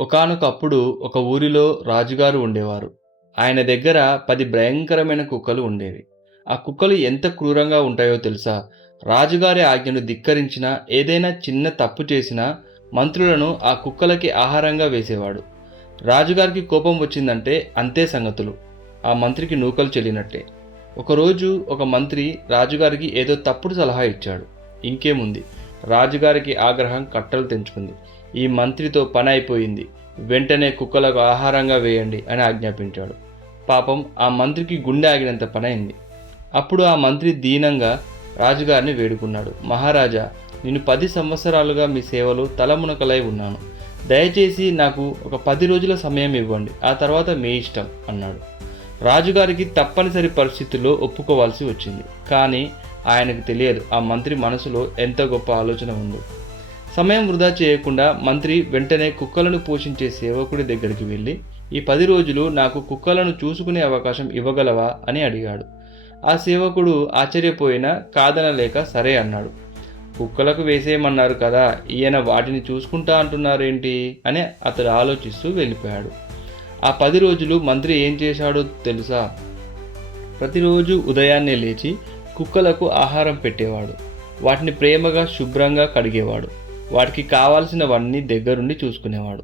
ఒకనొకప్పుడు ఒక ఊరిలో రాజుగారు ఉండేవారు. ఆయన దగ్గర పది భయంకరమైన కుక్కలు ఉండేవి. ఆ కుక్కలు ఎంత క్రూరంగా ఉంటాయో తెలుసా? రాజుగారి ఆజ్ఞను ధిక్కరించినా ఏదైనా చిన్న తప్పు చేసినా మంత్రులను ఆ కుక్కలకి ఆహారంగా వేసేవాడు. రాజుగారికి కోపం వచ్చిందంటే అంతే సంగతులు. ఆ మంత్రికి నూకలు చెల్లినట్టే. ఒకరోజు ఒక మంత్రి రాజుగారికి ఏదో తప్పుడు సలహా ఇచ్చాడు. ఇంకేముంది? రాజుగారికి ఆగ్రహం కట్టలు తెంచుకుంది. ఈ మంత్రితో పని అయిపోయింది. వెంటనే కుక్కలకు ఆహారంగా వేయండి అని ఆజ్ఞాపించాడు. పాపం ఆ మంత్రికి గుండె ఆగినంత పనైంది అప్పుడు ఆ మంత్రి దీనంగా రాజుగారిని వేడుకున్నాడు. మహారాజా నేను పది సంవత్సరాలుగా మీ సేవలో తలమునకలై ఉన్నాను. దయచేసి నాకు ఒక పది రోజుల సమయం ఇవ్వండి. ఆ తర్వాత మీ ఇష్టం అన్నాడు. రాజుగారికి తప్పనిసరి పరిస్థితుల్లో ఒప్పుకోవాల్సి వచ్చింది. కానీ ఆయనకు తెలియదు. ఆ మంత్రి మనసులో ఎంత గొప్ప ఆలోచన ఉందో. సమయం వృధా చేయకుండా మంత్రి వెంటనే కుక్కలను పోషించే సేవకుడి దగ్గరికి వెళ్ళి ఈ పది రోజులు నాకు కుక్కలను చూసుకునే అవకాశం ఇవ్వగలవా? అని అడిగాడు. ఆ సేవకుడు ఆశ్చర్యపోయినా కాదనలేక సరే అన్నాడు. కుక్కలకు వేసేయమన్నారు కదా ఈయన వాటిని చూసుకుంటా అంటున్నారేంటి? అని అతడు ఆలోచిస్తూ వెళ్ళిపోయాడు. ఆ పది రోజులు మంత్రి ఏం చేశాడో తెలుసా? ప్రతిరోజు ఉదయాన్నే లేచి కుక్కలకు ఆహారం పెట్టేవాడు. వాటిని ప్రేమగా శుభ్రంగా కడిగేవాడు. వాటికి కావాల్సినవన్నీ దగ్గరుండి చూసుకునేవాడు.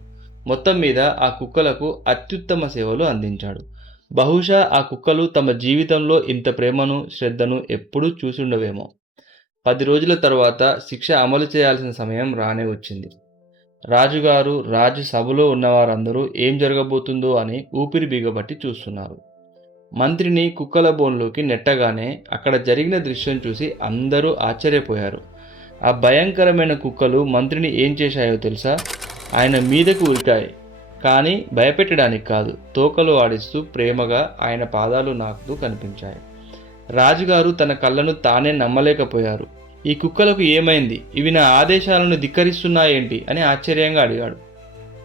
మొత్తం మీద ఆ కుక్కలకు అత్యుత్తమ సేవలు అందించాడు. బహుశా ఆ కుక్కలు తమ జీవితంలో ఇంత ప్రేమను శ్రద్ధను ఎప్పుడూ చూసుండవేమో. పది రోజుల తర్వాత శిక్ష అమలు చేయాల్సిన సమయం రానే వచ్చింది. రాజుగారు రాజు సభలో ఉన్నవారందరూ ఏం జరగబోతుందో అని ఊపిరి బిగబట్టి చూస్తున్నారు. మంత్రిని కుక్కల బోన్లోకి నెట్టగానే అక్కడ జరిగిన దృశ్యం చూసి అందరూ ఆశ్చర్యపోయారు. ఆ భయంకరమైన కుక్కలు మంత్రిని ఏం చేశాయో తెలుసా? ఆయన మీదకు ఉరికాయి. కానీ భయపెట్టడానికి కాదు తోకలు ఆడిస్తూ ప్రేమగా ఆయన పాదాలు నాకుతూ కనిపించాయి. రాజుగారు తన కళ్ళను తానే నమ్మలేకపోయారు. ఈ కుక్కలకు ఏమైంది? ఇవి నా ఆదేశాలను ధిక్కరిస్తున్నాయేంటి? అని ఆశ్చర్యంగా అడిగాడు.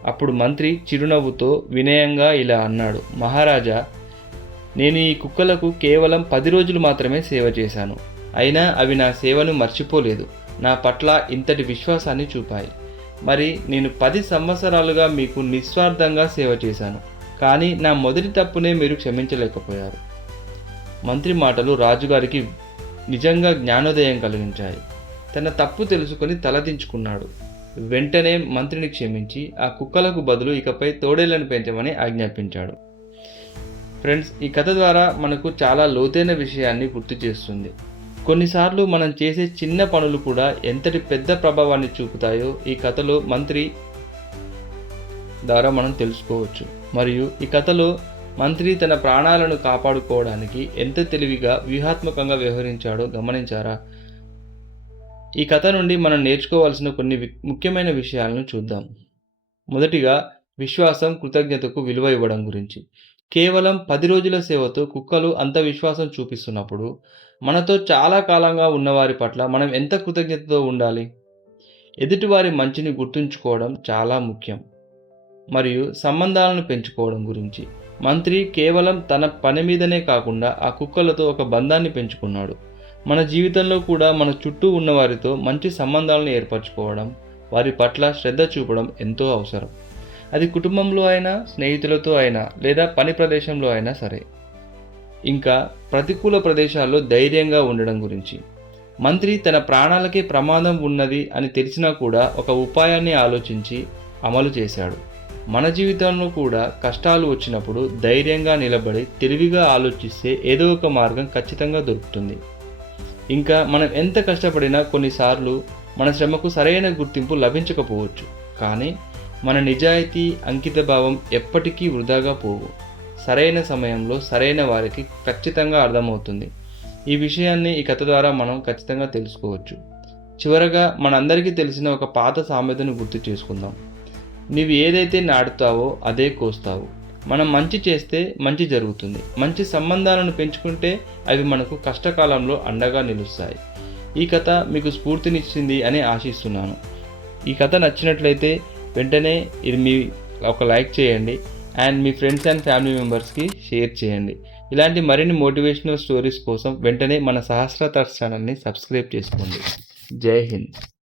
అప్పుడు మంత్రి చిరునవ్వుతో వినయంగా ఇలా అన్నాడు. మహారాజా నేను ఈ కుక్కలకు కేవలం పది రోజులు మాత్రమే సేవ చేశాను. అయినా అవి నా సేవను మర్చిపోలేదు. నా పట్ల ఇంతటి విశ్వాసాన్ని చూపాయి. మరి నేను పది సంవత్సరాలుగా మీకు నిస్వార్థంగా సేవ చేశాను. కానీ నా మొదటి తప్పునే మీరు క్షమించలేకపోయారు. మంత్రి మాటలు రాజుగారికి నిజంగా జ్ఞానోదయం కలిగించాయి. తన తప్పు తెలుసుకొని తలదించుకున్నాడు వెంటనే మంత్రిని క్షమించి ఆ కుక్కలకు బదులు ఇకపై తోడేళ్ళను పెంచమని ఆజ్ఞాపించాడు. ఫ్రెండ్స్ ఈ కథ ద్వారా మనకు చాలా లోతైన విషయాన్ని గుర్తు చేస్తుంది. కొన్నిసార్లు మనం చేసే చిన్న పనులు కూడా ఎంతటి పెద్ద ప్రభావాన్ని చూపుతాయో ఈ కథలో మంత్రి ద్వారా మనం తెలుసుకోవచ్చు. మరియు ఈ కథలో మంత్రి తన ప్రాణాలను కాపాడుకోవడానికి ఎంత తెలివిగా వ్యూహాత్మకంగా వ్యవహరించాడో గమనించారా? ఈ కథ నుండి మనం నేర్చుకోవాల్సిన కొన్ని వి- ముఖ్యమైన విషయాలను చూద్దాం. మొదటిగా విశ్వాసం కృతజ్ఞతకు విలువ ఇవ్వడం గురించి. కేవలం పది రోజుల సేవతో కుక్కలు అంత విశ్వాసం చూపిస్తున్నప్పుడు మనతో చాలా కాలంగా ఉన్నవారి పట్ల మనం ఎంత కృతజ్ఞతతో ఉండాలి? ఎదుటివారి మంచిని గుర్తుంచుకోవడం చాలా ముఖ్యం. మరియు సంబంధాలను పెంచుకోవడం గురించి. మంత్రి కేవలం తన పని మీదనే కాకుండా ఆ కుక్కలతో ఒక బంధాన్ని పెంచుకున్నాడు. మన జీవితంలో కూడా మన చుట్టూ ఉన్నవారితో మంచి సంబంధాలను ఏర్పరచుకోవడం వారి పట్ల శ్రద్ధ చూపడం ఎంతో అవసరం. అది కుటుంబంలో అయినా స్నేహితులతో అయినా లేదా పని ప్రదేశంలో అయినా సరే. ఇంకా ప్రతికూల ప్రదేశాల్లో ధైర్యంగా ఉండడం గురించి. మంత్రి తన ప్రాణాలకే ప్రమాదం ఉన్నది అని తెలిసినా కూడా ఒక ఉపాయాన్ని ఆలోచించి అమలు చేశాడు. మన జీవితంలో కూడా కష్టాలు వచ్చినప్పుడు ధైర్యంగా నిలబడి తెలివిగా ఆలోచిస్తే ఏదో ఒక మార్గం ఖచ్చితంగా దొరుకుతుంది. ఇంకా మనం ఎంత కష్టపడినా కొన్నిసార్లు మన శ్రమకు సరైన గుర్తింపు లభించకపోవచ్చు. కానీ మన నిజాయితీ అంకితభావం ఎప్పటికీ వృధాగా పోవు. సరైన సమయంలో సరైన వారికి ఖచ్చితంగా అర్థమవుతుంది. ఈ విషయాన్ని ఈ కథ ద్వారా మనం ఖచ్చితంగా తెలుసుకోవచ్చు. చివరగా మనందరికీ తెలిసిన ఒక పాత సామెతను గుర్తు చేసుకుందాం. నీవు ఏదైతే నాటుతావో అదే కోస్తావు. మనం మంచి చేస్తే మంచి జరుగుతుంది. మంచి సంబంధాలను పెంచుకుంటే అవి మనకు కష్టకాలంలో అండగా నిలుస్తాయి. ఈ కథ మీకు స్ఫూర్తినిచ్చింది అని ఆశిస్తున్నాను. ఈ కథ నచ్చినట్లయితే వెంటనే ఇది మీ ఒక లైక్ చేయండి అండ్ మీ ఫ్రెండ్స్ అండ్ ఫ్యామిలీ మెంబర్స్కి షేర్ చేయండి. ఇలాంటి మరిన్ని మోటివేషనల్ స్టోరీస్ కోసం వెంటనే మన సహస్ర ఛానల్ని సబ్స్క్రైబ్ చేసుకోండి. జై హింద్.